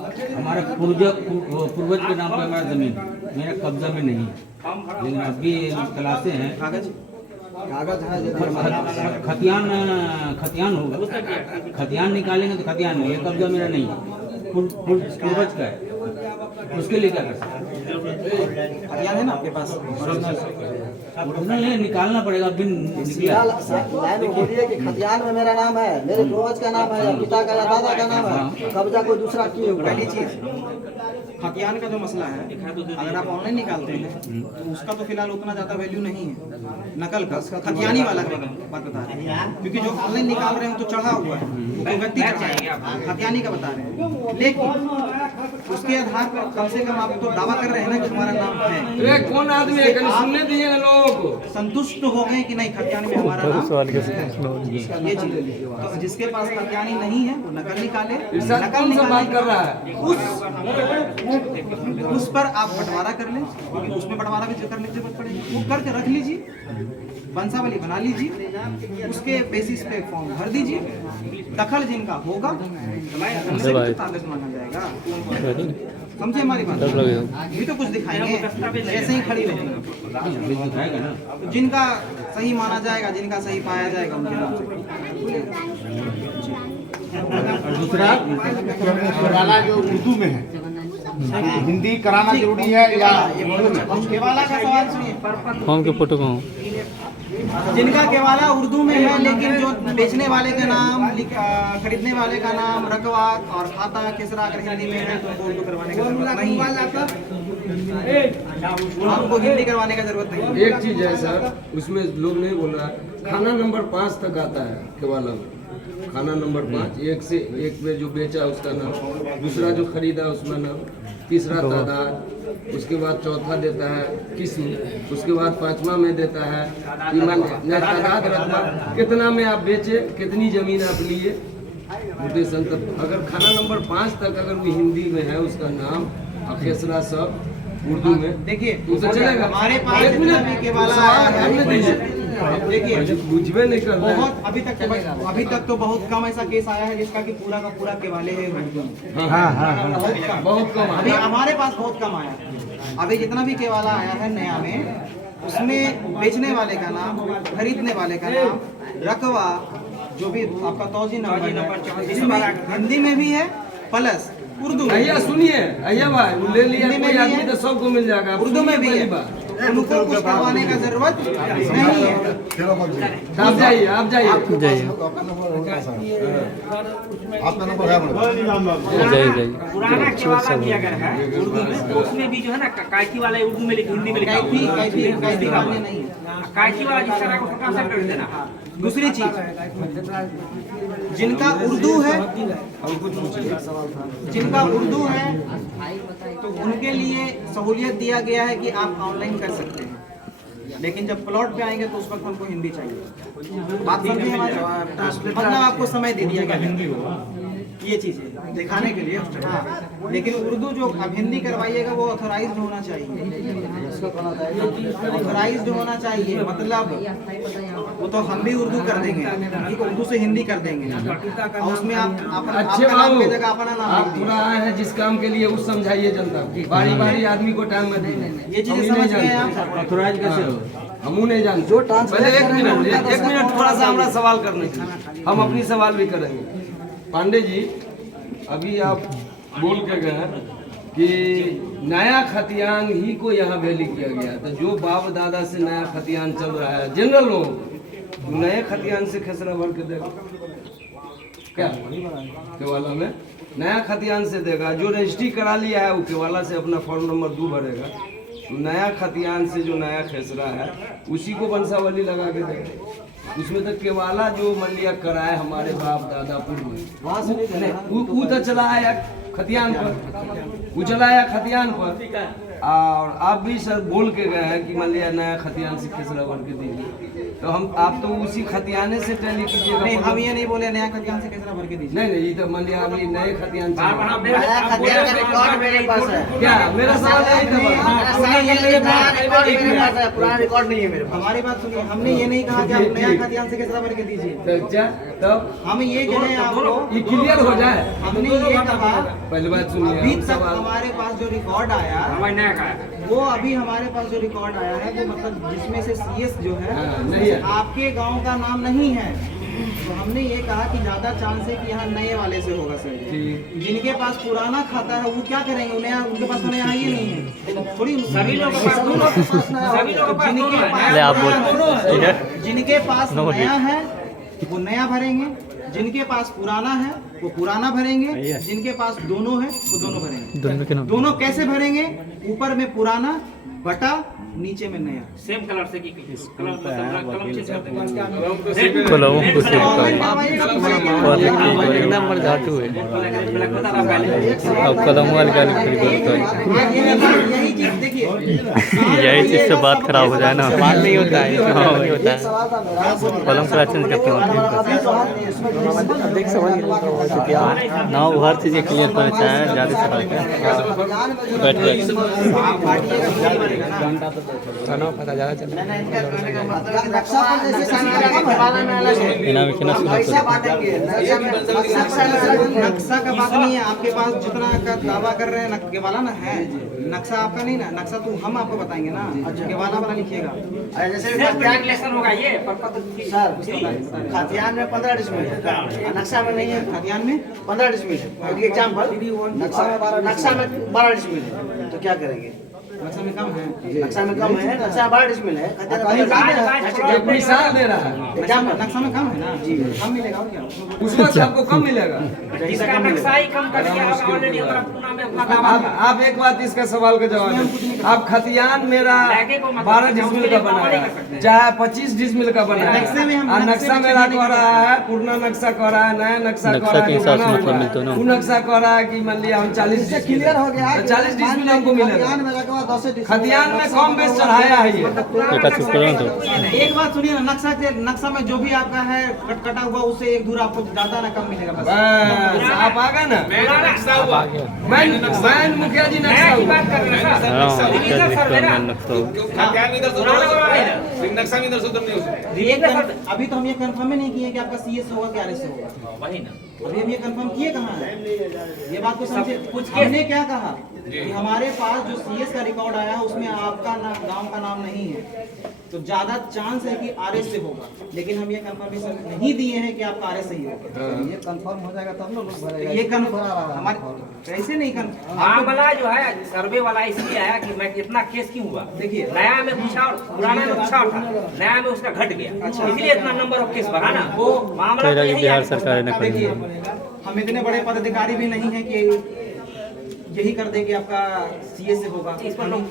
हमारा पूर्वज के नाम पे हमारा जमीन मेरा कब्जा में नहीं है, लेकिन अभी तलाशे हैं कागज है खतियान होगा, खतियान निकालेंगे तो खतियान नहीं, ये कब्जा मेरा नहीं है, पूर्वज का है, उसके लिए क्या कर सकते हैं? खतियान है ना आपके पास? ओरिजिनल है, निकालना पड़ेगा। अभी निकला लाइन बोलिए कि खतियान में मेरा नाम है, मेरे पूर्वज का नाम है, या पिता का या दादा का नाम है, कब्जा कोई दूसरा क्यों? पहली चीज खतियान का जो मसला है, अगर आप ऑनलाइन निकालते हैं तो उसका तो फिलहाल उतना ज्यादा वैल्यू नहीं है, नकल का खतियानी वाला का बात बता रहे हैं, क्योंकि जो ऑनलाइन निकाल रहे हैं तो चढ़ा हुआ है, वो व्यक्ति खतियानी का बता रहे हैं, लेकिन उसके आधार पर कम से कम आप तो दावा कर रहे हैं ना कि हमारा नाम है। कौन आदमी है सुनने दिए लोग संतुष्ट हो गए कि नहीं खतियानी में हमारा नाम, ये चीज। तो जिसके पास खतियानी नहीं है वो नकल निकाले, नकल बात कर रहा है उस पर आप बंटवारा कर लें, क्योंकि उसमें बंटवारा भी करने की जरूरत पड़ेगी, वो करके रख लीजिए, वंशावली बना लीजिए, उसके बेसिस पे फॉर्म भर दीजिए, दखल जिनका होगा उनसे भी कागज मांगा जाएगा। समझे हमारी बात? भी तो कुछ दिखाएंगे, ऐसे ही खड़ी रहेंगे, जिनका सही माना जाएगा, जिनका सही पाया जाएगा उनके नाम से। दूसरा केवाला जो उर्दू में है, हिंदी कराना जरूरी है या? केवाला का सवाल सुनिए। फॉर्म के फोटो कहाँ? जिनका केवाला उर्दू में है, लेकिन जो बेचने वाले का नाम, खरीदने वाले का नाम, रकवा और खाता किसरा अगर हिंदी में है तो उनको उर्दू करवाने की जरूरत नहीं है, हमको हिंदी करवाने की जरूरत नहीं है। एक चीज है सर, उसमें लोग नहीं बोल रहा है, खाना नंबर 5 तक आता है केवाला में, खाना नंबर 5, एक से एक में जो बेचा उसका नाम, दूसरा जो खरीदा उसका नाम, तीसरा तादाद, उसके बाद चौथा देता है किस्म, उसके बाद पांचवा में देता है ईमान, तादाद रकबा, कितना में आप बेचे, कितनी जमीन आप लिए, म्यूटेशन तक। अगर खाना नंबर 5 तक अगर वो हिंदी में है उसका नाम और खेसरा सब उर्दू में, देखिए उसे चलेगा। हमारे पास जितना भी केवाला आया है, देखिए बुझबे नहीं करता है। बहुत अभी तक तो बहुत कम ऐसा केस आया है जिसका कि पूरा का पूरा केवाले है उर्दू में। बहुत कम अभी हमारे पास बहुत कम आया है। अभी जितना भी केवाला आया है नया में, उसमें बेचने वाले का नाम, खरीदने वाले का नाम, रकवा, जो भी आपका तौजी नंबर इसमें हिंदी में भी है प्लस उर्दू में। भैया सुनिए, भैया भाई वो ले लिया कोई आदमी तो सबको मिल जाएगा, उर्दू में भी है, उनको कुछ करवाने का जरूरत नहीं है। आप जाइए, आप जाइए, आपका नंबर है? जाइए पुराना केवाला भी अगर है उर्दू में तो उसमें भी जो है ना कायथी वाला उर्दू में लिखा, हिंदी में लिखा, कैथी वाले नहीं है। कायथी वाला जिस तरह को ट्रांसलेट कर देना। दूसरी चीज, जिनका उर्दू है, जिनका उर्दू है तो उनके लिए सहूलियत दिया गया है कि आप ऑनलाइन कर सकते हैं, लेकिन जब प्लॉट पे आएंगे तो उस वक्त हमको हिंदी चाहिए। बात समझिए हमारी, मतलब आपको समय दे दिया गया हिंदी हो, ये चीज है दिखाने के लिए। हाँ, लेकिन उर्दू जो आप हिंदी करवाइएगा वो ऑथोराइज्ड होना चाहिए, ऑथोराइज्ड होना चाहिए, मतलब वो तो हम भी उर्दू कर देंगे, उर्दू से हिंदी कर देंगे, और उसमें आप अच्छे नाम की जगह अपना नाम आप पूरा आए हैं जिस काम के लिए उस समझाइए जनता को, बारी बारी आदमी को टाइम मत दीजिए। ये चीजें समझ गए आप? ऑथोराइज कैसे हो? हम नहीं जानते। पहले एक मिनट थोड़ा सा हमारा सवाल करने की, हम अपनी सवाल भी करेंगे। पांडे जी, अभी आप बोल के गए कि नया खतियान ही को यहाँ वैली किया गया, तो जो बाप दादा से नया खतियान चल रहा है जनरल लोग, तो नए खतियान से खसरा भर के देगा क्या? केवाला में नया खतियान से देगा, जो रजिस्ट्री करा लिया है वो केवाला से अपना फॉर्म नंबर 2 भरेगा, नया खतियान से जो नया खेसरा है उसी को वंशावली लगा के देगा। उसमें तक केवाला जो मान लिया कराए हमारे बाप दादा पूर्व में, वो तो चला आया खतियान पर, वो चला आया खतियान पर, और आप भी सर बोल के गए हैं कि मान लिया नया खतियान से खिसरा भर के दीजिए, तो हम आप तो उसी खतियाने से टैली कीजिएगा। नहीं, हम ये नहीं बोले नया खतियान से कैसे भर के दीजिए। नहीं नहीं, ये तो मान लिया अभी नए खतियान से नया खतियान का रिकॉर्ड मेरे पास है। क्या मेरा सवाल यही था बस। पुराना रिकॉर्ड नहीं है मेरे पास। हमारी बात सुनिए, हमने ये नहीं कहा कि आप नया खतियान से कैसे भर के दीजिए। तो क्या तो हम ये कहें आपको, ये क्लियर हो जाए। हमने ये कहा पहली बात सुनिए, अभी हम तक सवाल हमारे पास जो रिकॉर्ड आया वो अभी हमारे पास जो रिकॉर्ड आया है वो मतलब जिसमें से सीएस जो है हाँ, नहीं है। आपके गांव का नाम नहीं है। तो हमने ये कहा कि ज्यादा चांस है कि यहाँ नए वाले से होगा सर। ठीक। जिनके पास पुराना खाता है वो क्या करेंगे, उनके पास तो नया ही नहीं है। थोड़ी सभी लोगों के पास दोनों है। सभी लोगों के पास दोनों है। ले आप बोल जिनके पास नो, नया है वो नया भरेंगे, जिनके पास पुराना है वो पुराना भरेंगे, जिनके पास दोनों है वो दोनों भरेंगे। दोनों के नाम दोनों कैसे भरेंगे, ऊपर में पुराना बटा नीचे में नया। सेम कलर से की कलर मतलब कलम चेंज कर देंगे। कलमों को सेव ऑनलाइन कर करवाइएगा तो क्वालिटी नंबर झाटू है। ब्लैक बता रहा पहले। अब कलम वाली गाली करते यही चीज देखिए, यही चीज से बात खराब हो जाए ना। सवाल नहीं होता है, नहीं होता है। कलम पूरा चेंज करते हैं ना, वो हर चीज़ क्लियर करना चाहे ज़्यादा सवाल बैठ गए पता ज़्यादा चल नक्शा का बात नहीं है। आपके पास जितना का दावा कर रहे हैं केवाला ना है, नक्शा आपका नहीं ना, नक्शा तो हम आपको बताएंगे ना, केवाला वाला लिखिएगा। जैसे कैलकुलेशन होगा ये खतियान में 15 डिसमिल है, नक्शा में नहीं है। खतियान में 15 डिसमिल है एग्जाम्पल, नक्शा में 12 डिसमिल है, तो क्या करेंगे। नक्शा में कम है, नक्शा में कम है, नक्शा 12 डिसमिल है, एक मिसाल दे रहा है। नक्शा में कम है ना जी, कम मिलेगा और क्या उसमें से आपको कम मिलेगा। जिसका नक्शा ही कम कर दिया होगा ऑलरेडी हमारा पूना में अपना दावा आप एक बात इसका सवाल का जवाब दें। आप खतियान मेरा 12 डिसमिल का बना है, चाहे 25 डिसमिल का बना है, और नक्शा मेरा कह रहा है, पुराना नक्शा कह रहा है, नया नक्शा कह रहा है, नक्शा के हिसाब से बना मतलब हुआ है। मिलता है ना। वो नक्शा कह रहा है कि मान लिया हम 40 क्लियर हो गया, 40 डिसमिल हमको मिलेगा। खतियान में कम बेस चढ़ाया है ये। एक बात सुनिए ना, नक्शा में जो भी आपका है कटा हुआ उससे एक दूर आपको ज्यादा ना कम मिलेगा बस। बस आप आ गए ना। मैं मुखिया जी नक्शा नया की हुआ। बात कर रहे हैं अभी तो हम ये कंफर्म ही नहीं किए कि आपका सीएस होगा कि आरएस होगा। वही ना, अभी हम ये कंफर्म किए कहाँ है, ये बात को समझे। कुछ हमने क्या कहा कि हमारे पास जो सीएस का रिकॉर्ड आया है उसमें आपका नाम, गांव का नाम नहीं है, तो ज्यादा चांस है कि आरएस से होगा, लेकिन हम ये कंफर्मेशन नहीं दिए हैं कि आपका आरएस सही होगा। ये कंफर्म हो जाएगा तब लोग भरेगा। ये कंफर्म हमारे कैसे नहीं कंफर्म। मामला जो है सर्वे वाला इसलिए आया कि मैं इतना केस क्यों हुआ। देखिए, नया में पूछा और पुराना में पूछा था, नया में उसका घट गया, इसलिए इतना नंबर ऑफ केस बढ़ा ना। वो मामला तो यही बिहार है। सरकार ने कर दिया। हम इतने बड़े पदाधिकारी भी नहीं है कि यही कर दे कि आपका सीएस से होगा। इस पर लोग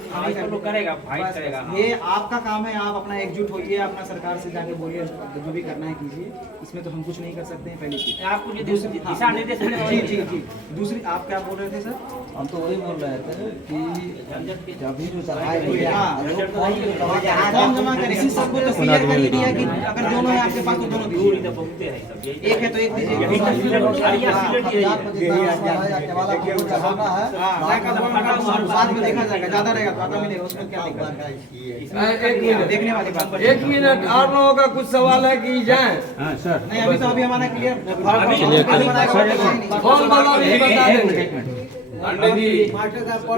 करेगा, फाइट करेगा। ये आपका काम है, आप अपना एकजुट होइए, अपना सरकार से जाके बोलिए, जो भी करना है कीजिए, इसमें तो हम कुछ नहीं कर सकते हैं। पहली चीज आपको जो दिशा निर्देश जी जी जी। दूसरी आप क्या बोल रहे थे सर? हम तो वही बोल रहे थे कि अभी जो चढ़ाए फॉर्म जमा करें, इसी सबको तो क्लियर कर ही दिया कि अगर दोनों है आपके पास तो दोनों दीजिए, एक है तो एक दीजिए। बाद में देखा जाएगा, ज्यादा रहेगा तो आधा मिलेगा, उसमें क्या दिक्कत है, देखने वाली बात। 1 मिनट, और लोगों का कुछ सवाल है कि जाए। हाँ सर, नहीं अभी तो अभी हमारा क्लियर फॉर्म वाला भी बता देंगे। अभी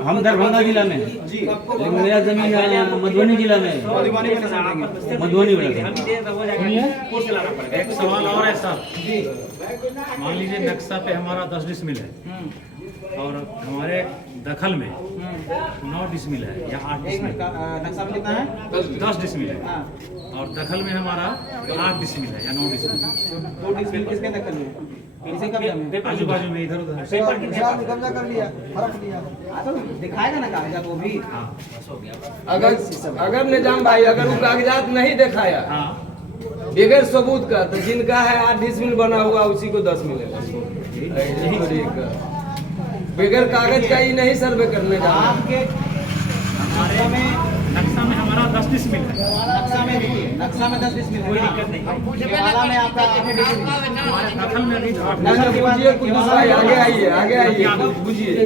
हम दरभंगा जिला में हैं, लेकिन मेरा जमीन मधुबनी जिला में है। मधुबनी एक सवाल और है सर, मान लीजिए नक्शा पे हमारा 10 डिसमिल है और हमारे दखल में 9 डिसमिल है या 8 डिसमिल। नक्शा में कितना है? 10 डिसमिल है और दखल में हमारा 8 डिसमिल है या 9 डिसमिल। 2 डिसमिल किसके दखल में? किसी का भी आजू बाजू में इधर उधर कब्जा कर लिया, फर्क लिया, तो दिखाएगा ना कागजात वो भी। अगर निजाम भाई अगर वो कागजात नहीं दिखाया बगैर सबूत का, तो जिनका है 8 डिसमिल बना हुआ उसी को 10 मिलेगा। बगैर कागज का ही नहीं सर्वे करने का। आपके हमारे नक्शा में हमारा 10 डिसमिल है। नक्शा में देखिए, नक्शा में 10 डिसमिल कोई दिक्कत नहीं। केवाला में आपका 8 डिसमिल। हमारे दखल में अभी 8 नगर के बाद बुझिए कुछ दूसरा है, आगे आइए बुझिए।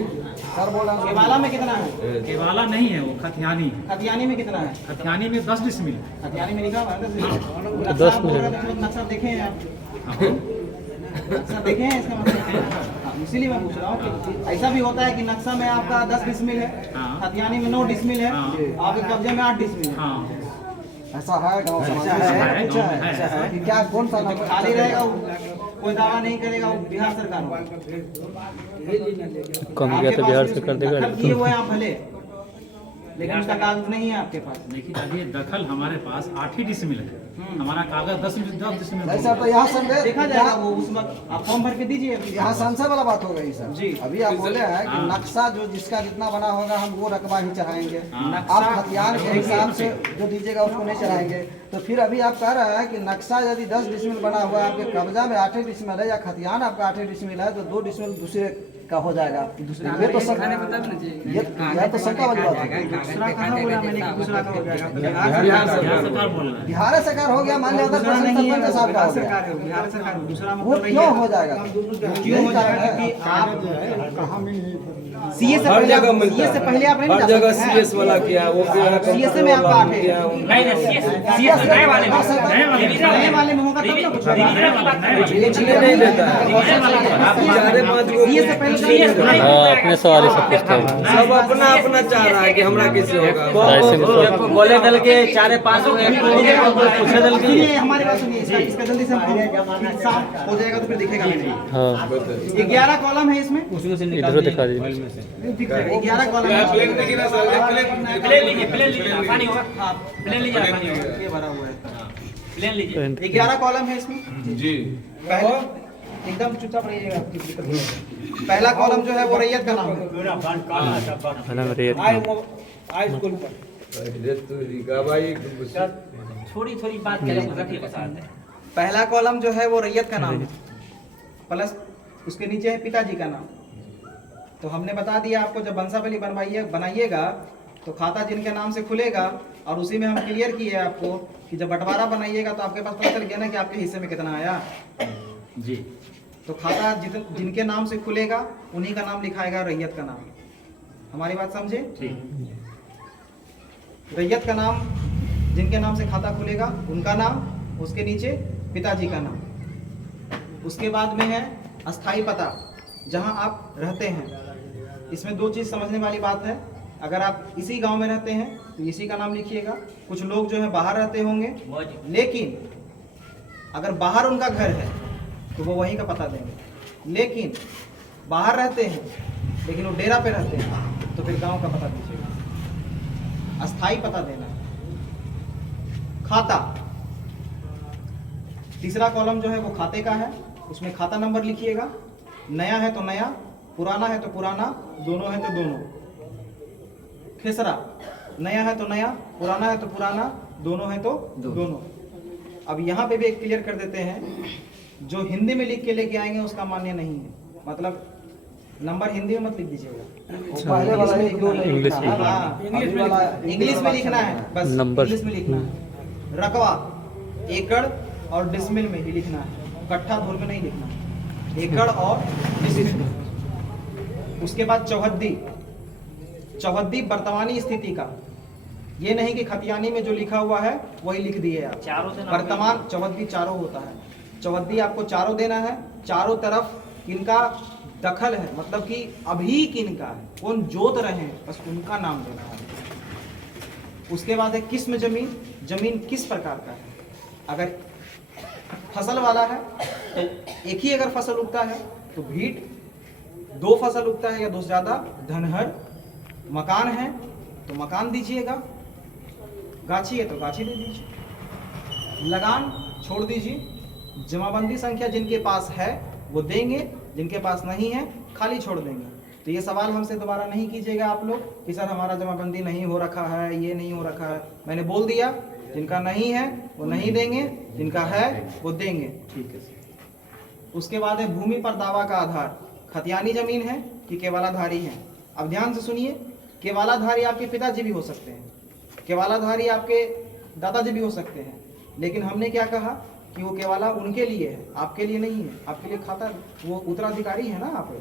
सर बोल रहा हूँ, केवाला में कितना है? केवाला नहीं है, वो खतियानी है। खतियानी में कितना है? खतियानी में 10 डिसमिल है। खतियानी में लिखा हुआ है 10 डिसमिल। 10 मिनट। नक्शा देखे हैं आप? नक्शा देखे हैं, इसका मतलब हाँ, इसीलिए मैं पूछ रहा हूँ कि ऐसा भी होता है कि नक्शा में आपका 10 डिसमिल है, हाँ। खतियानी में 9 डिसमिल है, हाँ। आपके कब्जे में 8 डिसमिल है। हाँ, ऐसा है गाँव समाज ऐसा है, में? गाँव में है ऐसा। कि क्या कौन सा नंबर खाली रहेगा, वो कोई दावा नहीं करेगा, वो बिहार सरकार होगा। कम गया तो बिहार सरकार देगा। दखल किए हुए आप भले, लेकिन उसका कागज नहीं है आपके पास। देखिए अभी दखल हमारे पास 8 ही डिसमिल है, हमारा कागज 10 डिसमिल नहीं सर, तो यहाँ संदेह देखा जाएगा, वो उस वक्त आप फॉर्म भर के दीजिए। यहाँ संशय वाला बात हो गई सर जी। अभी आप बोले हैं कि हाँ। नक्शा जो जिसका जितना बना होगा हम वो रकबा ही चढ़ाएंगे, हाँ। आप खतियान के हिसाब से जो दीजिएगा उसको नहीं चढ़ाएंगे। तो फिर अभी आप कह रहे हैं कि नक्शा यदि 10 डिसमिल बना हुआ है, आपके कब्जा में 8 डिसमिल है, या खतियान आपका 8 डिसमिल है, तो 2 डिसमिल दूसरे का हो जाएगा। दूसरे ये तो सब ये तो शंका वाली बात है। दूसरा कहाँ बोला मैंने कि दूसरा का हो जाएगा? बिहार सरकार बोल रहा है। बिहार सरकार हो गया, मान लिया उधर सरपंच साहब का हो गया, बिहार सरकार दूसरा वो क्यों हो जाएगा? क्यों हो जाएगा कि आप सीए से पहले आप नहीं हर जगह सीएस वाला किया है, वो सीए से में आपका 8 है। नहीं नहीं सीएस नए वाले नए वाले में होगा तब ना कुछ इसलिए नहीं देता है। 4-5 गो सीए से पहले हाँ, अपने सवाल ही सब पूछते हैं। सब अपना अपना चाह रहा है कि हमरा किसी होगा। ऐसे में सब बोले दल के 4-5 पूछे दल की सुनिए, हमारी बात सुनिए, इसका जल्दी से साफ हो जाएगा तो फिर दिखेगा नहीं। हाँ 11 कॉलम है इसमें, उसमें से इधर दिखा दीजिए। 11 कॉलम है। प्लेन लीजिए आसानी होगा। हाँ प्लेन लीजिए आसानी होगा। ये भरा हुआ है, प्लेन लीजिए। 11 कॉलम है इसमें जी। पहला एकदम चुपचाप रहिएगा, आपकी दिक्कत नहीं है। पहला कॉलम जो है वो रैयत का नाम है। थोड़ी थोड़ी बात करें रखिए बता दें। पहला कॉलम जो है वो रैयत का नाम है, प्लस उसके नीचे है पिताजी का नाम। तो हमने बता दिया आपको, जब वंशावली बनाइएगा तो खाता जिनके नाम से खुलेगा, और उसी में हम क्लियर किए आपको कि जब बंटवारा बनाइएगा तो आपके पास पता चल गया ना कि आपके हिस्से में कितना आया जी। तो खाता जिनके नाम से खुलेगा उन्हीं का नाम लिखाएगा रैयत का नाम। हमारी बात समझे? रैयत का नाम जिनके नाम से खाता खुलेगा उनका नाम, उसके नीचे पिताजी का नाम, उसके बाद में है अस्थाई पता जहां आप रहते हैं। इसमें 2 चीज़ समझने वाली बात है। अगर आप इसी गांव में रहते हैं तो इसी का नाम लिखिएगा। कुछ लोग जो है बाहर रहते होंगे, लेकिन अगर बाहर उनका घर है तो वो वहीं का पता देंगे। लेकिन बाहर रहते हैं लेकिन वो डेरा पे रहते हैं तो फिर गांव का पता दीजिएगा। अस्थाई पता देना। खाता, तीसरा कॉलम जो है वो खाते का है, उसमें खाता नंबर लिखिएगा। नया है तो नया, पुराना है तो पुराना, दोनों है तो दोनों। खेसरा, नया है तो नया, पुराना है तो पुराना, दोनों है तो दोनों। अब यहाँ पे भी एक क्लियर कर देते हैं, जो हिंदी में लिख के लेके आएंगे उसका मान्य नहीं है। मतलब नंबर हिंदी में मत लिख दीजिएगा, इंग्लिश में लिखना है, बस नंबर इंग्लिश में लिखना है। रकबा एकड़ और डिसमिल में ही लिखना है, कट्ठा धूल में नहीं लिखना है, एकड़ और डिसमिल। उसके बाद चौहद्दी, चौहद्दी वर्तमानी स्थिति का, ये नहीं कि खतियानी में जो लिखा हुआ है वही लिख दिए आप। वर्तमान चौहद्दी चारों होता है, चौहद्दी आपको चारों देना है। चारों तरफ किनका दखल है, मतलब कि अभी किनका है, कौन जोत रहे हैं, बस उनका नाम देना है। उसके बाद है किस्म जमीन, जमीन किस प्रकार का है। अगर फसल वाला है तो एक ही अगर फसल उगता है तो भीट, 2 फसल उगता है या 2 से ज़्यादा धनहर, मकान है तो मकान दीजिएगा, गाछी है तो गाछी दे दीजिए, लगान छोड़ दीजिए। जमाबंदी संख्या जिनके पास है वो देंगे, जिनके पास नहीं है खाली छोड़ देंगे। तो ये सवाल हमसे दोबारा नहीं कीजिएगा आप लोग कि सर हमारा जमाबंदी नहीं हो रखा है, ये नहीं हो रखा है। मैंने बोल दिया, जिनका नहीं है वो नहीं देंगे, जिनका है वो देंगे। ठीक है। उसके बाद है भूमि पर दावा का आधार, खतियानी जमीन है कि केवलाधारी है। अब ध्यान से सुनिए, केवालाधारी आपके पिताजी भी हो सकते हैं, केवालाधारी आपके दादाजी भी हो सकते हैं, लेकिन हमने क्या कहा कि वो केवाला उनके लिए है, आपके लिए नहीं है। आपके लिए खाता वो उत्तराधिकारी है ना आप,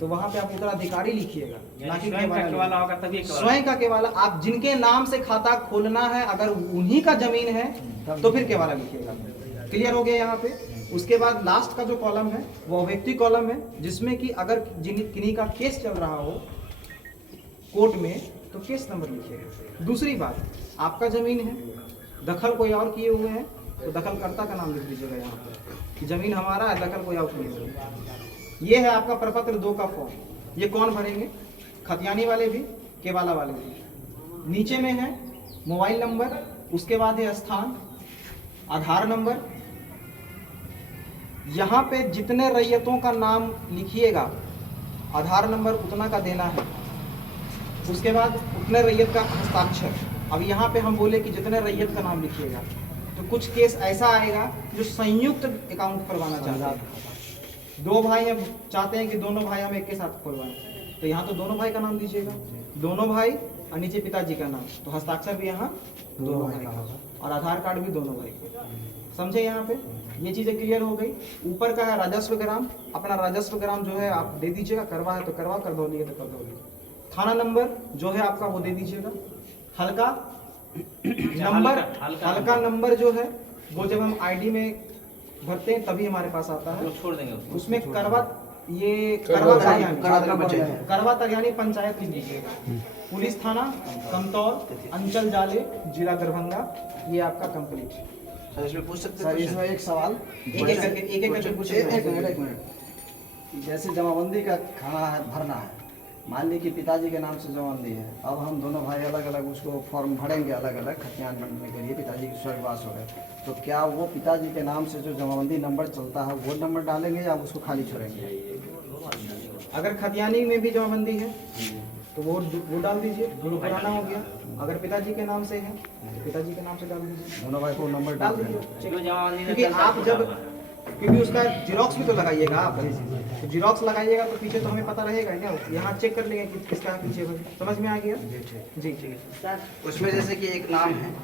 तो वहाँ पे आप उत्तराधिकारी लिखिएगा, ना कि केवाला होगा तभी केवाला। स्वयं का केवाला। आप जिनके नाम से खाता खोलना है, अगर उन्हीं का जमीन है तो फिर केवाला लिखिएगा। क्लियर हो गया यहाँ पे। उसके बाद लास्ट का जो कॉलम है वो व्यक्ति कॉलम है, जिसमें कि अगर किन्हीं का केस चल रहा हो कोर्ट में तो केस नंबर लिखिएगा। दूसरी बात, आपका जमीन है, दखल कोई और किए हुए हैं तो दखलकर्ता का नाम लिख दीजिएगा यहाँ पर कि जमीन हमारा है, दखल कोई और किए हुए हैं। ये है आपका प्रपत्र 2 का फॉर्म। ये कौन भरेंगे? खतियानी वाले भी, केवाला वाले भी। नीचे में है मोबाइल नंबर, उसके बाद है स्थान, आधार नंबर। यहाँ पे जितने रैयतों का नाम लिखिएगा आधार नंबर उतना का देना है, उसके बाद उतने रैयत का हस्ताक्षर। अब यहाँ पे हम बोले कि जितने रैयत का नाम लिखिएगा, तो कुछ केस ऐसा आएगा जो संयुक्त अकाउंट करवाना चाहता है। 2 भाई हम चाहते हैं कि दोनों भाई हम एक के साथ खुलवाएं, तो यहाँ तो दोनों भाई का नाम दीजिएगा, दोनों भाई, और नीचे पिताजी का नाम, तो हस्ताक्षर भी यहाँ दोनों भाई का होगा, और आधार कार्ड भी दोनों भाई को। समझे यहाँ पे? ये चीज़ें क्लियर हो गई। ऊपर का है राजस्व ग्राम, अपना राजस्व ग्राम जो है आप दे दीजिएगा, करवा है तो करवा, करदौली है तो करदौली। थाना नंबर जो है आपका वो दे दीजिएगा। हल्का नंबर, हल्का नंबर जो है वो जब हम आईडी में भरते हैं तभी हमारे पास आता है, छोड़ देंगे उसमें करवा, ये करवा तरियानी पंचायत लिख दीजिएगा। पुलिस थाना कमतौल, अंचल जाले, जिला दरभंगा, ये आपका कंप्लीट। सर इसमें पूछ सकते सर इसमें एक सवाल एक करके पूछिए। एक मिनट। जैसे जमाबंदी का खाना है, भरना है, मान ली कि पिताजी के नाम से जमाबंदी है, अब हम दोनों भाई अलग अलग उसको फॉर्म भरेंगे अलग अलग खतियान बनने के लिए, पिताजी की स्वर्गवास हो गए, तो क्या वो पिताजी के नाम से जो जमाबंदी नंबर चलता है वो नंबर डालेंगे या उसको खाली छोड़ेंगे? अगर खतियानी में भी जमाबंदी है तो वो डाल दीजिए, दोनों पुराना हो गया। अगर पिताजी के नाम से है तो पिताजी के नाम से डाल दीजिए, दोनों भाई को नंबर डाल डाल दीजिए। जमाबंदी क्योंकि आप जब, क्योंकि उसका जीरोक्स भी तो लगाइएगा आप, तो जीरोक्स लगाइएगा तो पीछे तो हमें पता रहेगा क्या, यहाँ चेक कर लेंगे कि किसका पीछे। समझ में आ गया? जी ठीक है। उसमें जैसे कि एक नाम है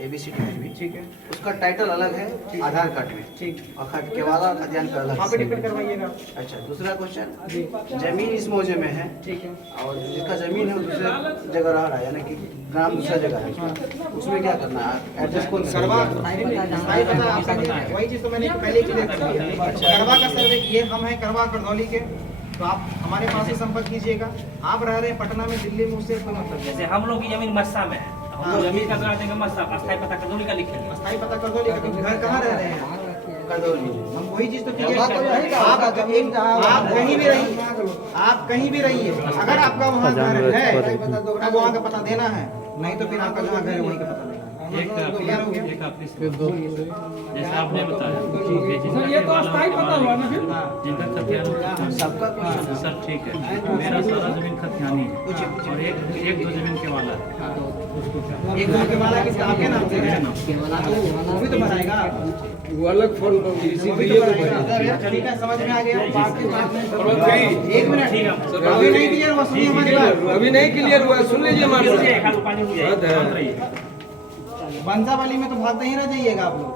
ABC भी, ठीक है, उसका टाइटल अलग है आधार कार्ड में, ठीक, और केवाला खतियान का अलग वहाँ पे है। डिपेंड करवाइएगा। अच्छा, दूसरा क्वेश्चन, जी जमीन इस मौजे में है ठीक है। और जिसका जमीन है वो दूसरे जगह रह रहा है, यानी कि ग्राम दूसरा जगह है उसका, उसमें क्या करना है? एडजस्ट कौन करवा वही चीज़ तो मैंने पहले क्लियर कर दिया। करवा का सर्वे ये हम हैं करवा करदौली के, तो आप हमारे पास ही संपर्क कीजिएगा। आप रह रहे हैं पटना में, दिल्ली में, उससे कोई मतलब नहीं। जैसे हम लोग की जमीन मस्सा में है, हम लोग जमीन का करा देंगे मस्सा, अस्थायी पता करदौली का लिखेंगे। अस्थायी पता करदौली का, क्योंकि घर कहाँ रह रहे हैं? करदौली। हम वही चीज तो क्लियर कर रहे हैं। आप कहीं भी रहिए, आप कहीं भी रहिए, अगर आपका वहाँ घर है तो अब वहाँ का पता देना है, नहीं तो फिर आपका जहाँ घर है वहीं का पता देना है। क्लियर हो गया? जैसे आपने बताया ये तो अस्थायी पता हुआ ना, फिर जिनका खतियान सबका क्वेश्चन सब ठीक है। मेरा सारा जमीन खतियानी है और एक दो जमीन केवाला है, उसको क्या एक घर के माला किसका? आपके नाम से है, वो भी तो बनाएगा, वो अलग फॉर्म वो भी तो बनाएगा। ठीक है, समझ में आ गया? एक मिनट, अभी नहीं क्लियर हुआ, सुनिए हमारी बात। अभी नहीं क्लियर हुआ, सुन लीजिए पानी हो जाएगा। बंसावाली में तो भागते ही रह जाइएगा आप लोग।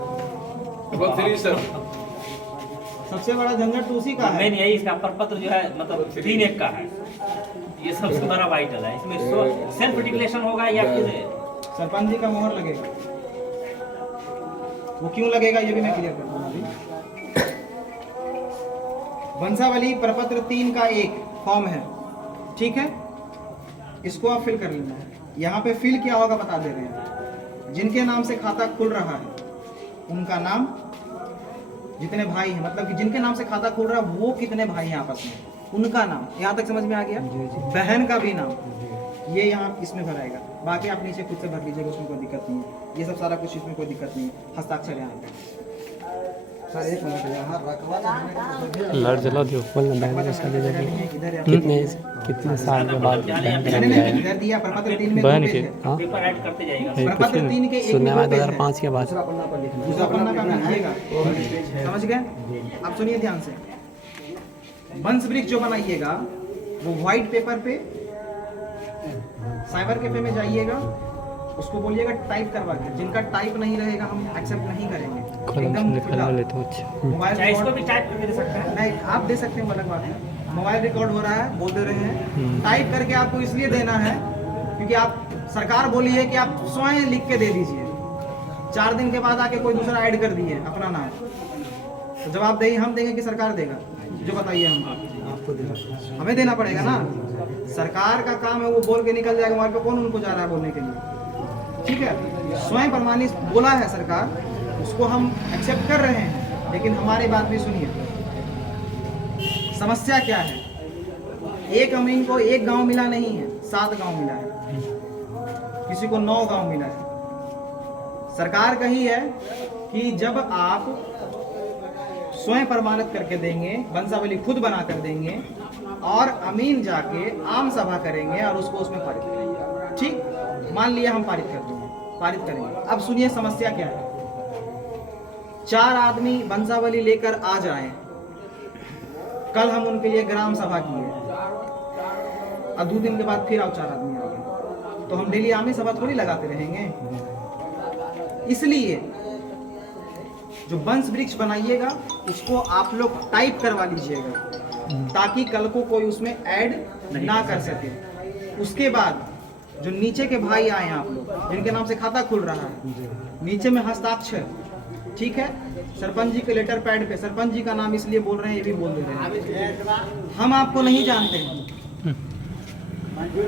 सबसे बड़ा झंझट तो उसी का है। मेन यही इसका प्रपत्र जो है मतलब 3 एक का है, ये सबसे बड़ा वाइटल है। इसमें सेल्फ डिक्लेरेशन होगा या फिर सरपंच जी का मोहर लगेगा। वो क्यों लगेगा ये भी मैं क्लियर कर दूंगा अभी। बंसावली प्रपत्र 3 का 1 फॉर्म है, ठीक है, इसको आप फिल कर लेना है। यहाँ पे फिल क्या होगा बता दे रहे हैं। जिनके नाम से खाता खुल रहा है उनका नाम, जितने भाई हैं, मतलब कि जिनके नाम से खाता खुल रहा है वो कितने भाई हैं आपस में, उनका नाम। यहाँ तक समझ में आ गया? बहन का भी नाम ये यहाँ इसमें भराएगा, बाकी आप नीचे खुद से भर लीजिएगा, उसमें कोई दिक्कत नहीं है। ये सब सारा कुछ इसमें कोई दिक्कत नहीं है। हस्ताक्षर यहाँ पे। सर एक मिनट, यहाँ रकबा लड़ जला दियो बोल ना बहन के शादी जाके कितने साल के बाद इधर दिया प्रपत्र 3 में बहन के हाँ पेपर ऐड करते जाएगा। प्रपत्र 3 के 1 सुनने में 2005 के बाद दूसरा पन्ना पे अपना आएगा। समझ गए? आप सुनिए ध्यान से। वंश वृक्ष जो बनाइएगा वो व्हाइट पेपर पे साइबर कैफे में जाइएगा, उसको बोलिएगा टाइप करवा के। जिनका टाइप नहीं रहेगा हम एक्सेप्ट नहीं करेंगे। एकदम खुला। मोबाइल चाहे इसको भी टाइप करके दे सकते हैं। नहीं, आप दे सकते हैं, वो अलग बात है। मोबाइल रिकॉर्ड हो रहा है, बोल दे रहे हैं। टाइप करके आपको इसलिए देना है क्योंकि आप सरकार बोली है कि आप स्वयं लिख के दे दीजिए। 4 दिन के बाद आके कोई दूसरा ऐड कर दिए अपना नाम, तो जवाबदेही हम देंगे कि सरकार देगा? जो बताइए, हम आपको देना, हमें देना पड़ेगा ना। सरकार का काम है, वो बोल के निकल जाएगा मोबाइल पे, कौन उनको जा रहा है बोलने के लिए? ठीक है, स्वयं प्रमाणित बोला है सरकार, उसको हम एक्सेप्ट कर रहे हैं। लेकिन हमारी बात भी सुनिए, समस्या क्या है? एक अमीन को 1 गांव मिला नहीं है, 7 गांव मिला है, किसी को 9 गांव मिला है। सरकार कही है कि जब आप स्वयं प्रमाणित करके देंगे, वंशावली खुद बना कर देंगे और अमीन जाके आम सभा करेंगे और उसको उसमें पारित करेंगे। ठीक, मान लिया हम पारित कर देंगे, पारित करेंगे। अब सुनिए समस्या क्या है। 4 आदमी वंशावली लेकर आ जाए, कल हम उनके लिए ग्राम सभा किए और 2 दिन के बाद फिर आओ 4 आदमी आ गए, तो हम डेली आमी सभा थोड़ी लगाते रहेंगे। इसलिए जो वंश वृक्ष बनाइएगा उसको आप लोग टाइप करवा लीजिएगा, ताकि कल को कोई उसमें ऐड ना कर सके। उसके बाद जो नीचे के भाई आए आप लोग, जिनके नाम से खाता खुल रहा है, नीचे में हस्ताक्षर, ठीक है, सरपंच जी के लेटर पैड पे सरपंच जी का नाम इसलिए बोल रहे हैं, ये भी बोल दे रहे हैं। हम आपको नहीं जानते हैं,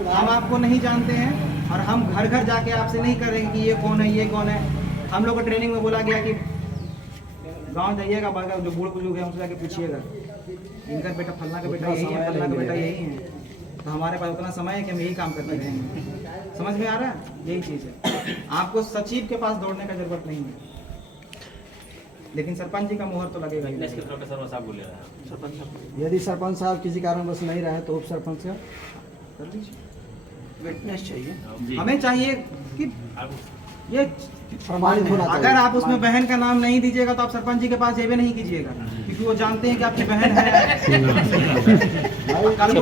हम आपको नहीं जानते हैं, और हम घर घर जाके आपसे नहीं करेंगे कि ये कौन है, ये कौन है। हम लोग को ट्रेनिंग में बोला गया कि गांव जाइएगा, जो बूढ़ बुजुर्ग है उनसे जाके पूछिएगा, इनका बेटा फलना का बेटा यही है, फलना का बेटा यही है। तो हमारे पास उतना समय है कि हम यही काम करते रहेंगे। समझ में आ रहा है? यही चीज़ है। आपको सचिव के पास दौड़ने का जरूरत नहीं है, लेकिन सरपंच जी का मुहर तो लगेगा ही। यदि सरपंच साहब किसी कारणवश नहीं रहे तो उप सरपंच का कर दीजिए। विटनेस चाहिए, हमें चाहिए कि ये प्रमाणित होना चाहिए। अगर आप उसमें बहन का नाम नहीं दीजिएगा तो आप सरपंच जी के पास जेबे नहीं कीजिएगा, क्योंकि वो जानते हैं कि आपकी बहन है। कल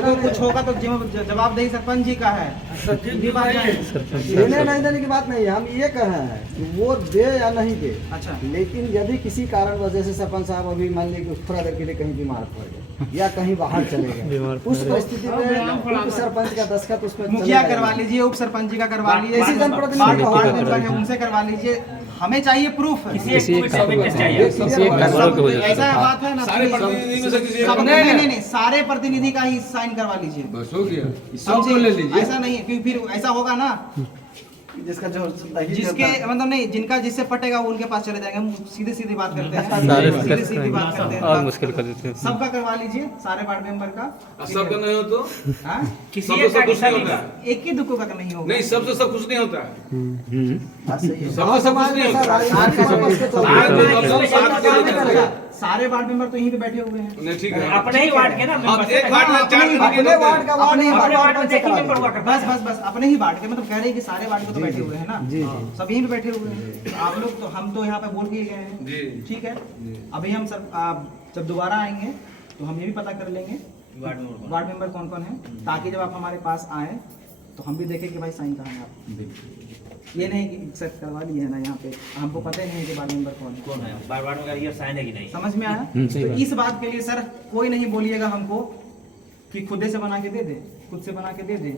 को कुछ होगा तो जवाबदेही सरपंच जी का है। देने नहीं देने की बात नहीं है, हम ये कह रहे हैं कि वो दे या नहीं दे। अच्छा, लेकिन यदि किसी कारण वजह से सरपंच साहब अभी मान लीजिए कि थोड़ा देर के लिए कहीं बीमार पड़ गए या कहीं बाहर चले गए, उस परिस्थिति में उप सरपंच का दस्तखत उसमें मुखिया करवा लीजिए, उप सरपंच जी का करवा लीजिए, वार्ड मेंबर है उनसे करवा लीजिए। हमें चाहिए प्रूफ। ऐसा बात है ना, नहीं, सारे प्रतिनिधि का ही साइन करवा लीजिए, बस हो गया। समझे? ऐसा नहीं है, क्योंकि फिर ऐसा होगा ना, जिसका जो जिसके मतलब नहीं, जिनका जिससे पटेगा वो उनके पास चले जाएंगे। हम सीधी सीधी बात करते हैं, सीधी बात करते हैं, और मुश्किल कर देते हैं। सबका करवा लीजिए, सारे वार्ड मेंबर का। सबका नहीं हो तो हाँ? किसी एक का किसी का एक ही दुखों का नहीं होगा। नहीं, सबसे सब कुछ नहीं होता है। गाँव समाज में सारे वार्ड मेंबर तो यहीं पे बैठे हुए हैं। नहीं, ठीक है। अपने ही वार्ड के ना मेंबर एक वार्ड में 4 अपने वार्ड का वार्ड अपने अपने वार्ड में से देखिए करा मेंबर हुआ करता है। बस अपने ही वार्ड के, मतलब कह रहे हैं कि सारे वार्ड में तो बैठे हुए हैं ना, जी। सब यहीं पे बैठे हुए हैं। तो आप लोग तो, हम तो यहाँ पे बोल के गए हैं, जी। ठीक है। अभी हम सब जब दोबारा आएंगे तो हम ये भी पता कर लेंगे वार्ड मेंबर कौन कौन है, ताकि जब आप हमारे पास आए तो हम भी देखें कि भाई साइन कहाँ है आप। ये नहीं कि एक्सेप्ट करवा लिए है ना, यहाँ पे हमको पता ही नहीं है कि वार्ड मेंबर कौन है, बार बार में ये साइन है कि नहीं। समझ में आया? तो इस बात के लिए सर कोई नहीं बोलिएगा हमको कि खुद से बना के दे दे, खुद से बना के दे दे।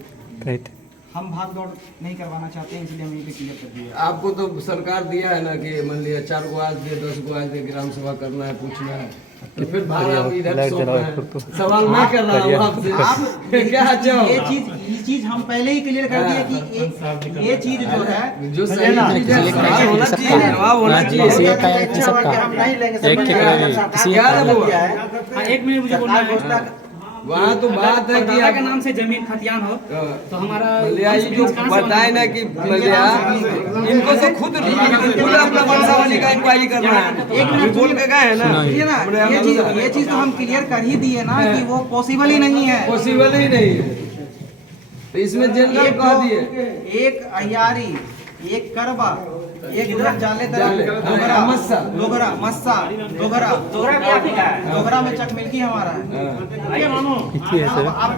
हम भाग दौड़ नहीं करवाना चाहते हैं, इसलिए हम यहीं पे क्लियर कर दिए। आपको तो सरकार दिया है ना कि मान लिया 4 को आज दे, 10 को आज दे, ग्राम सभा करना है, पूछना है, तो फिर भाग आप इधर सौंपना है। सवाल मैं कर रहा हूँ आपसे, आप क्या चाहो? ये चीज हम पहले ही क्लियर कर दिए कि ये चीज जो है, जो सही चीज है सवाल होना चाहिए, जवाब होना चाहिए। हम नहीं लेंगे। क्या है वो? 1 मिनट मुझे बोलना है। वहाँ तो बात है कि दादा आप के नाम से जमीन खतियान हो तो हमारा मलिया ये जो बताए ना कि मलिया इनको तो खुद अपना वंशावली का इंक्वायरी करना है। एक मिनट बोल के गए हैं ना, सुनिए ना, ये चीज तो हम क्लियर कर ही दिए ना कि वो पॉसिबल ही नहीं है, पॉसिबल ही नहीं है। तो इसमें जनरल कह दिए, एक अयारी, एक करबा, एक जाले जाले, दोगरा मस्सा। दोगरा मस्सा दोगरा दोहरा भी आप ही का है दोगरा में चक मिल्की हमारा है इसी है सर। आप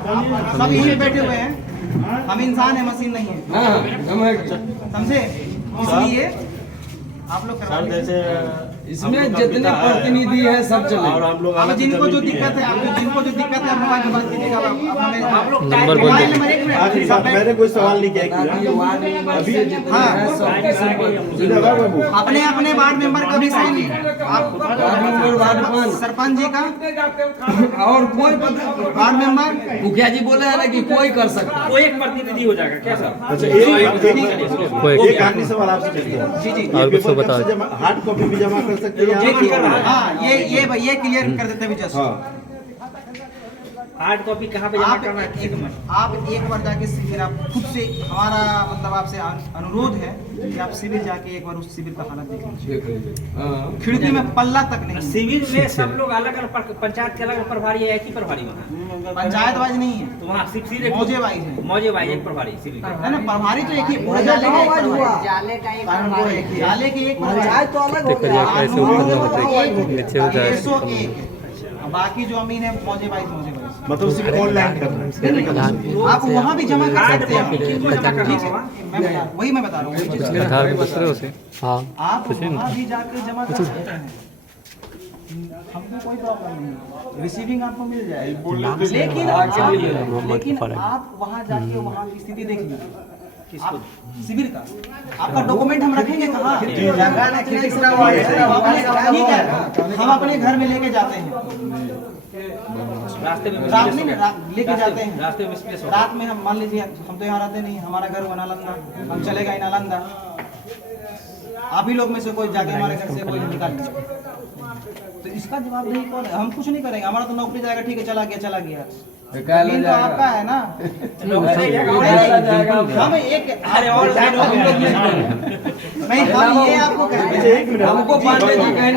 सब यहीं बैठे हुए हैं, हम इंसान है, मशीन नहीं है, हाँ नमक समझे? इसलिए आप लोग करवा लीजिए। इसमें जितने प्रतिनिधि हैं सब चले। अब जिनको जो दिक्कत है, आपको जिनको जो दिक्कत है, आप मोबाइल में बात कीजिएगा। आप लोग नंबर बोल मोबाइल दीजिए। नंबर एक मिनट मैंने कोई सवाल नहीं किया हाँ। बाबू अपने अपने वार्ड मेंबर का भी साइन आप वार्ड पाँच। सरपंच जी का और कोई वार्ड मेंबर मुखिया जी बोले हैं ना कि कोई कर सकता है। वो एक प्रतिनिधि हो जाएगा क्या सर? कोई एक आखिरी सवाल आपसे पूछते हैं। जी जी और कुछ तो बताओ। हार्ड कॉपी भी जमा कर सकते हैं ये हाँ ये क्लियर कर देते हैं जस्ट। हार्ड कॉपी कहाँ पे जमा करना है? एक मिनट आप एक बार जाके शिविर आप खुद से, हमारा मतलब आपसे अनुरोध है कि आप शिविर जाके एक बार उस शिविर का हालत देख लीजिए। देख लीजिए। हाँ। खिड़की में पल्ला तक नहीं, शिविर में सब लोग अलग अलग पंचायत के अलग प्रभारी है, एक ही प्रभारी वहाँ पंचायत वाइज नहीं है, तो वहाँ सिर्फ मौजे वाइज है। मौजे भाई एक प्रभारी शिविर का। है ना, प्रभारी तो एक ही पूरे जाले का एक प्रभारी। जाले के एक पंचायत तो अलग हो देखो गया, जाके ऐसे ऊपर से होता है, नीचे हो जाए। 101 बाकी जो अमीन है मौजे वाइज मतलब सिर्फ ऑनलाइन करना है। आप वहाँ भी जमा कर सकते हैं। किनको जमा करना ठीक है, होगा? वही मैं बता रहा हूँ। आधार में पूछ रहे हो उसे? हाँ आप पूछिए ना। वहाँ भी जाके जमा कर सकते हैं, हमको कोई प्रॉब्लम नहीं है, रिसीविंग आपको मिल जाएगी। लेकिन आप वहाँ जाके वहाँ की स्थिति देख लीजिए, आप शिविर का आपका डॉक्यूमेंट हम रखेंगे कहाँ? ठीक है, हम अपने घर में लेके जाते हैं, रास्ते में रात में लेके जाते हैं, रास्ते में मिसप्लेस हो रात में हम मान लीजिए हम तो यहाँ रहते नहीं, हमारा घर हुआ नालंदा, हम चले गए नालंदा, आप ही लोग में से कोई जाके हमारे घर से कोई निकाल लीजिए, तो इसका जवाब नहीं कौन है? हम कुछ नहीं करेंगे, हमारा तो नौकरी जाएगा, ठीक है चला गया जमीन तो आपका है ना। हम एक अरे ऑनलाइन हो गया नहीं, हम ये आपको कहेंगे, हमको पांडे जी कहें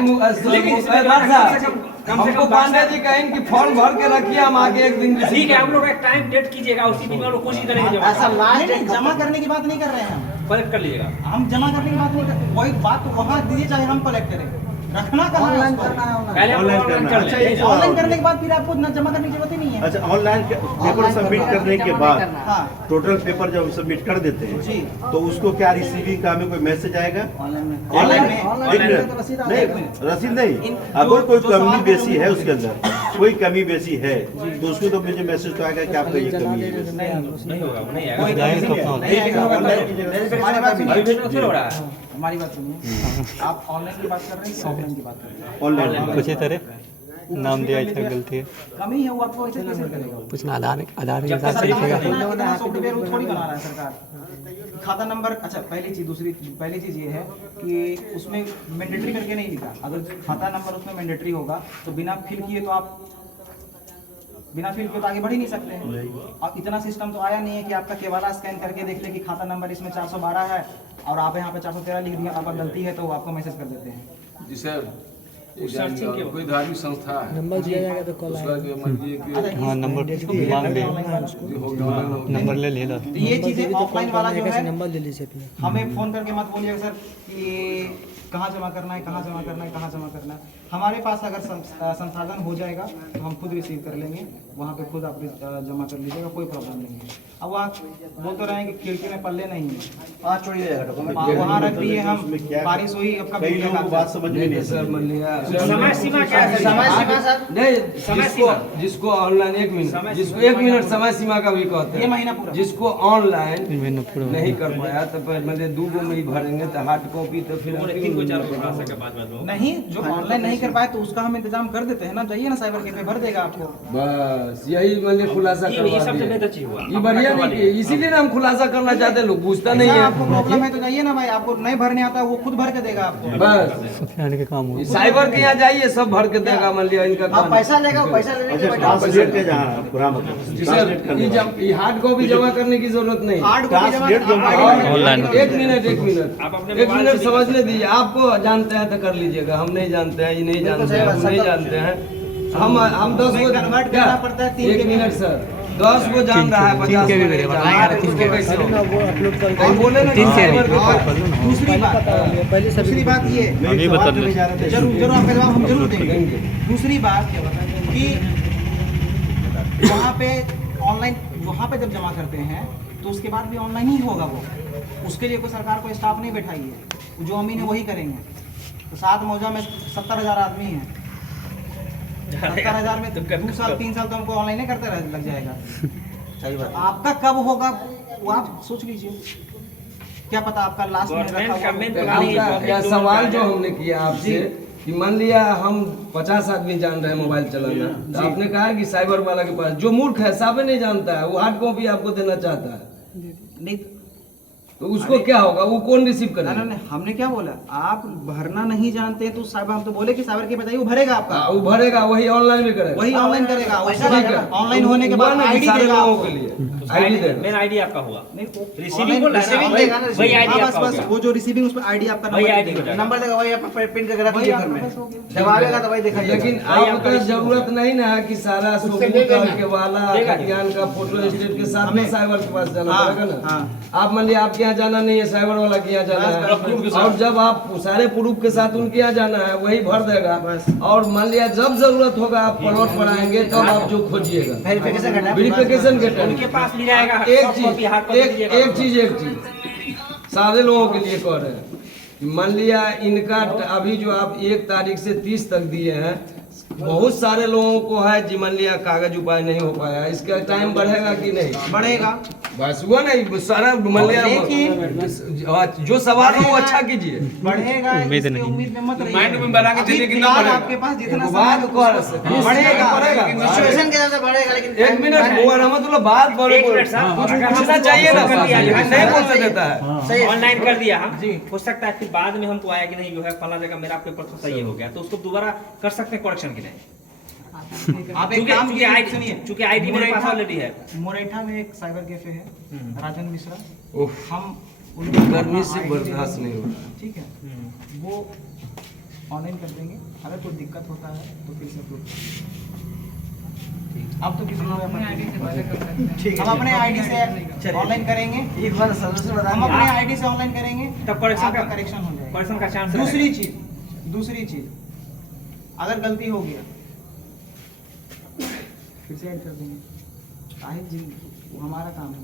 हमको पांडे जी कहें कि फॉर्म भर के रखिए, हम आगे एक दिन ठीक है, हम लोग एक टाइम डेट कीजिएगा, उसी दिन हम लोग कोशिश करेंगे जमा ऐसा नहीं, जमा करने की बात नहीं कर रहे हैं हम, कलेक्ट कर लीजिएगा। हम जमा करने की बात नहीं करते, वही बात वहाँ दीजिए, चाहे हम कलेक्ट करें, रखना कहाँ है उसको? पहले हम लोग ऑनलाइन कर लेंगे। ऑनलाइन करने के बाद फिर आपको न जमा करने की जरूरत ही नहीं है। अच्छा, ऑनलाइन पेपर सबमिट करने के बाद हाँ टोटल पेपर जब सबमिट कर देते हैं जी, तो उसको क्या रिसीविंग का हमें कोई मैसेज आएगा? ऑनलाइन में एक ऑनलाइन मिनट, में तो रसीद नहीं रसीद नहीं, अगर कोई कमी बेसी है उसके अंदर, कोई कमी बेसी है तो उसको तो मुझे मैसेज तो आएगा कि आपका ये कमी है। नहीं होगा, वो नहीं आएगा। कोई जाएगा तो अपना नहीं आएगा। हमारी बात सुनिए, अभी भेजना क्यों हो रहा है? हमारी बात सुनिए, आप ऑनलाइन की बात कर रहे हैं कि ऑफलाइन की बात कर रहे हैं? ऑनलाइन कुछ ही तरह नाम दिया था, गलती है। कमी है वो आपको ऐसे कैसे करेगा? कुछ ना आधार के हिसाब से सरकार लिखेगा। कितना सॉफ्टवेयर वो थोड़ी बना रहा है सरकार। खाता नंबर, अच्छा पहली चीज ये है कि उसमें मैंडेटरी करके नहीं लिखा, अगर खाता नंबर उसमें मैंडेटरी होगा तो बिना फिल किए तो आगे बढ़ ही नहीं सकते हैं। और इतना सिस्टम तो आया नहीं है कि आपका केवाला स्कैन करके देख ले कि खाता नंबर इसमें 412 है और आप यहाँ पे 413 लिख दिया, अगर गलती है तो वो आपको मैसेज कर देते हैं। जी सर, कोई धार्मिक संस्था है, नंबर दिया जाएगा तो कॉल उसका जो मर्जी है कि हाँ नंबर मांग ले, नंबर ले लेगा। तो ये चीजें ऑफलाइन वाला जो है, नंबर ले लीजिए अपने। हमें फोन करके मत बोलिएगा सर कि कहाँ जमा करना है, कहाँ जमा करना है, कहाँ जमा करना है। हमारे पास अगर संसाधन हो जाएगा तो हम खुद रिसीव कर लेंगे, वहाँ पे खुद आप जमा कर लीजिएगा, कोई प्रॉब्लम नहीं है। अब वहाँ बोलते रहे कि खिड़की में पल्ले नहीं है, पाँच चोरी हो जाएगा डॉक्यूमेंट। वहाँ रख दिए हम, बारिश हुई आपका कई लोगों को बात समझ में नहीं सर सर मान लिया समय सीमा क्या है? समय सीमा सर, नहीं, समय जिसको सीमा। जिसको ऑनलाइन एक मिनट, जिसको एक मिनट समय सीमा का भी कहते ये हैं, महीना पूरा। जिसको ऑनलाइन मैंने पूरा नहीं कर पाया तो पहले 2 गो में ही भरेंगे तो हार्ड कॉपी तो फिर नहीं, जो ऑनलाइन नहीं कर पाए तो उसका हम इंतजाम कर देते हैं ना, जाइए ना साइबर कैफे, भर देगा आपको। बस यही मैंने खुलासा ये करवा सबसे दिया। बेहतर चीज हुआ। ये बढ़िया नहीं की, इसीलिए ना हम खुलासा करना चाहते हैं, लोग पूछता नहीं नहीं है। आपको प्रॉब्लम है तो जाइए ना भाई, आपको नहीं भरने आता है वो खुद भर के देगा आपको। बस के काम हो। साइबर के यहाँ जाइए, सब भर के देगा, मान लिया इनका आप काम। पैसा लेगा, पैसा लेने के अच्छा, बाद ट्रांसलेट के जहाँ पूरा मतलब जी सर, ट्रांसलेट करने वाला। ये हार्ड कॉपी जमा करने की जरूरत नहीं। हार्ड कॉपी ट्रांसलेट जमा ऑनलाइन। एक मिनट आप अपने एक मोबाइल मिनट से समझने दीजिए। आपको जानते हैं तो कर लीजिएगा, हम नहीं जानते हैं, ये नहीं जानते हैं, हम नहीं जानते हैं। हम 10 को कन्वर्ट करना पड़ता है 3 एक मिनट सर 10 को जान रहा है 50 को नहीं जान रहा है, उसको कैसे होगा? और बोले ना दूसरी बात ये जरूर आपका जवाब हम जरूर देंगे। दूसरी बात कि वहाँ पे ऑनलाइन वहाँ पे जब जमा करते हैं तो उसके बाद भी ऑनलाइन ही होगा वो, उसके लिए कोई सरकार को स्टाफ नहीं बैठाई है, जो अमीन है वही करेंगे। तो 7 मौजा में 70,000 आदमी हैं, 70,000 में 2 साल 3 साल तो हमको ऑनलाइन करते लग जाएगा। सही बात। आपका कब होगा वो आप सोच लीजिए, क्या पता आपका लास्ट में रखा आपका सवाल जो हमने किया आपसे कि मान लिया हम 50 आदमी जान रहे हैं मोबाइल चलाना, तो आपने कहा कि साइबर वाला के पास जो मूर्ख है साबे नहीं जानता है, वो हार्ड कॉपी आपको देना चाहता है, नहीं तो उसको क्या होगा? वो कौन रिसीव करेगा? नहीं, हमने क्या बोला, आप भरना नहीं जानते हैं तो साइबर, हम तो बोले कि साइबर के बताइए वो भरेगा आपका, वो भरेगा, वही ऑनलाइन में करेगा, वही ऑनलाइन करेगा। ठीक है, ऑनलाइन होने के बाद आईडी देगा लोगों के लिए, आईडी देगा। मेरा आईडी आपका हुआ रिसीविंग देगा ना, वही आईडी बस बस वो जो रिसीविंग उस पर आईडी आपका वही आईडी नंबर देगा, वही आपका पिन करके रख लीजिए घर में, जब आएगा तो वही दिखाइए। लेकिन आपको जरूरत नहीं ना है कि सारा सबूत के वाला खतियान का फोटो स्टेट के साथ में साइबर के पास जाना पड़ेगा ना। आप मान लिया आपके यहाँ जाना नहीं है, साइबर वाला के यहाँ जाना है, और जब आप सारे प्रूफ के साथ उनके यहाँ जाना है वही भर देगा, और मान लिया जब जरूरत होगा आप प्लॉट पर आएंगे तब आप जो खोजिएगा वेरिफिकेशन के टाइम। उनके पास मिल जाएगा एक चीज सारे लोगों के लिए कह रहे हैं कि मान लिया इनका अभी जो आप 1 तारीख से 30 तक दिए हैं, बहुत सारे लोगों को है जी मान लिया कागज उपाय नहीं हो पाया, इसका टाइम बढ़ेगा कि नहीं बढ़ेगा? बस हुआ नहीं सारा मान लिया, जो सवाल है वो अच्छा कीजिए। बढ़ेगा, उम्मीद नहीं, उम्मीद में मत रहिए। माइंड में बना के चलिए कितना बढ़ेगा आपके पास जितना बात बढ़ेगा, सिचुएशन के हिसाब से बढ़ेगा, लेकिन 1 मिनट हुआ ना, मतलब बात बड़े कुछ पूछना चाहिए ना, नहीं बोलने देता है। ऑनलाइन कर दिया हम जी, हो सकता है फिर बाद में हमको आया कि नहीं जो है फला जगह मेरा पेपर तो सही हो गया, तो उसको दोबारा कर सकते हैं करेक्शन के लिए। आप एक काम कीजिए, सुनिए, चूंकि आईडी मेरे पास ऑलरेडी है। मोरेठा में एक साइबर कैफे है, राजन मिश्रा, हम गर्मी से बर्दाश्त नहीं हो रहा, ठीक है, वो ऑनलाइन कर देंगे, अगर कोई दिक्कत होता है तो फिर से अपलोड अब तो किसी को अपने आईडी से हम अपने आईडी से ऑनलाइन करेंगे, एक बार हम अपने आईडी से ऑनलाइन करेंगे तब करेक्शन आपका करेक्शन हो जाएगा। करेक्शन का चांस। दूसरी चीज अगर गलती हो गया फिर से ऐड कर देंगे, जी वो हमारा काम है।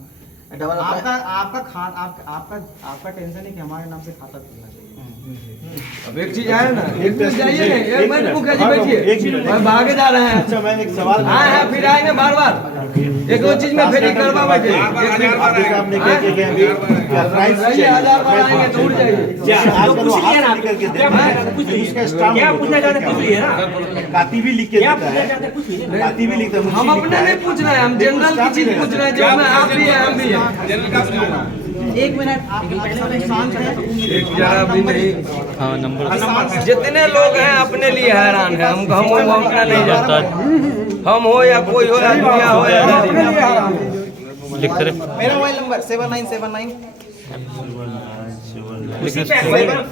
आपका टेंशन है कि हमारे नाम से खाता खुलना चाहिए। अब एक चीज है ना, एक तो जाइए ना, एक मिनट मुखिया जी बैठिए, हम आगे जा रहे हैं। अच्छा मैं एक सवाल हाँ फिर आएंगे बार बार, एक दो चीज में फिर करवा बैठे, आपने कहा कि अभी प्राइस 1000 बार आएंगे तो उड़ जाइए। काती भी लिख के देता है, काती भी लिखता है। हम अपने नहीं पूछ रहे हैं, हम जनरल की चीज पूछ रहे हैं, जो में आप भी हैं हम भी हैं। 1 मिनट आप शांत है, एक जरा भी नहीं। हाँ नंबर जितने लोग हैं अपने लिए हैरान है, हम उतना नहीं जाता, हम हो या कोई हो या दुनिया हो या लिख रहे मेरा मोबाइल नंबर 7979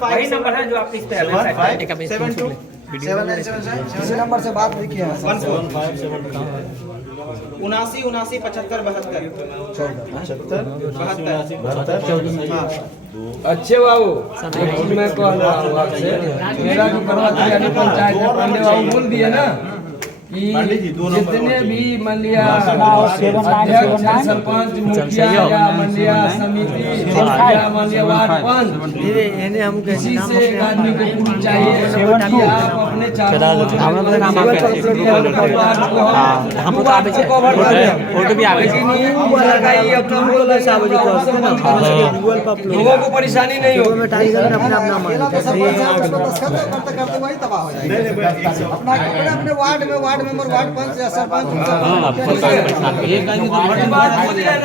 वही नंबर है जो आपके इस पे है वेबसाइट पे। 72 इसी नंबर से बात लिखिए 79 79 75 72 अच्छे बाबू एक चीज मैं कह रहा हूँ आपसे, मेरा जो करवा दिया पंचायत में पांडे बाबू बोल दिए ना कि जितने भी मान लिया अध्यक्ष सरपंच मुखिया या मान लिया समिति या मान लिया वार्ड पंच, किसी से एक आदमी को प्रूफ चाहिए कि आप अपने लोगों को परेशानी नहीं होगी। अपने वार्ड मेंबर वार्ड पंच या सरपंच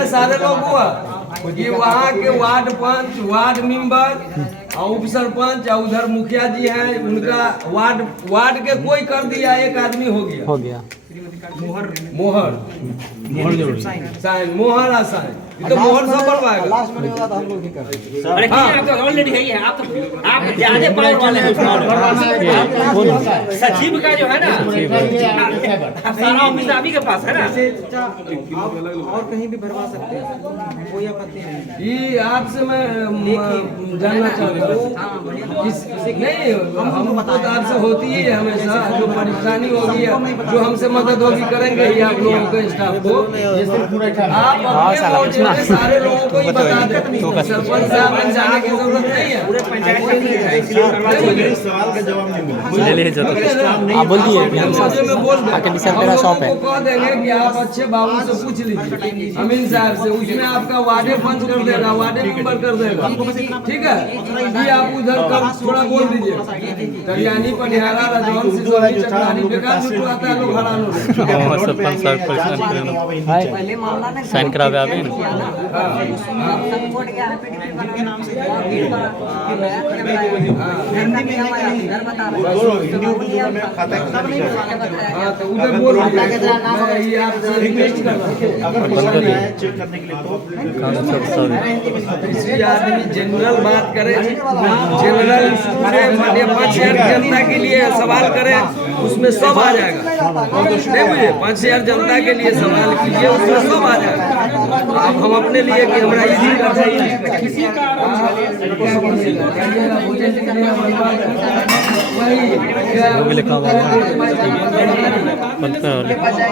सारे लोग हुआ कि वहाँ के वार्ड पंच वार्ड मेंबर और उप सरपंच और उधर मुखिया जी हैं, उनका वार्ड के कोई कर दिया, एक आदमी हो गया हो गया मोहर मोहर जरूरी है। साइन मोहर आ साइन ये तो मोहर सब बनवाएगा। लास्ट में नहीं होगा तो हम लोग ही कर देंगे। अरे ठीक है, आप तो ऑलरेडी है ही है, आप ज्यादा पावर वाले हैं। सचिव का जो है ना सारा ऑफिस आप ही के पास है ना। आप और कहीं भी भरवा सकते हैं, कोई आपत्ति नहीं। ये आपसे मैं जानना चाहता हूँ नहीं हमको तो आपसे होती ही है हमेशा, जो परेशानी होगी जो हमसे मदद होगी करेंगे ही आप लोगों के स्टाफ को। आप अपने मोर्चे में सारे लोगों को ही बता दें, सरपंच साहब जाने की जरूरत नहीं है। पूरे पंचायत का मुझे इस सवाल का जवाब नहीं मिला। ले ले जाते आप बोल दिए आके निशान तेरा शॉप है। कह देंगे कि आप अच्छे बाबू से पूछ लीजिए अमीन साहब से, उसमें आपका वार्डे पंच कर देगा, वार्डे मेंबर कर देगा। ठीक है, ये आप उधर कब थोड़ा बोल दीजिए। कल्याणी पटियाला राजौन सिसोली चकलानी बेकार में आता है लोग हरान हो रहे। और सरपंच साहब परेशान कर साइन करावे आवे ना। हिंदी उर्दू दोनों में खाता है कितना लिखा है? हाँ तो उधर बोल दीजिए, मैं ये आपसे रिक्वेस्ट कर रहा हूँ। अगर पसंद नहीं आए चेक करने के लिए तो किसी आदमी जनरल बात करे, जनरल पूरे 5,000 जनता के लिए सवाल करे, उसमें सब आ जाएगा। नहीं बुझे, 5,000 जनता के लिए सवाल कीजिए, उसमें सब आ जाएगा। अब हम अपने लिए कि हमारा इजी कर चाहिए किसी का वो भी लिखा हुआ है।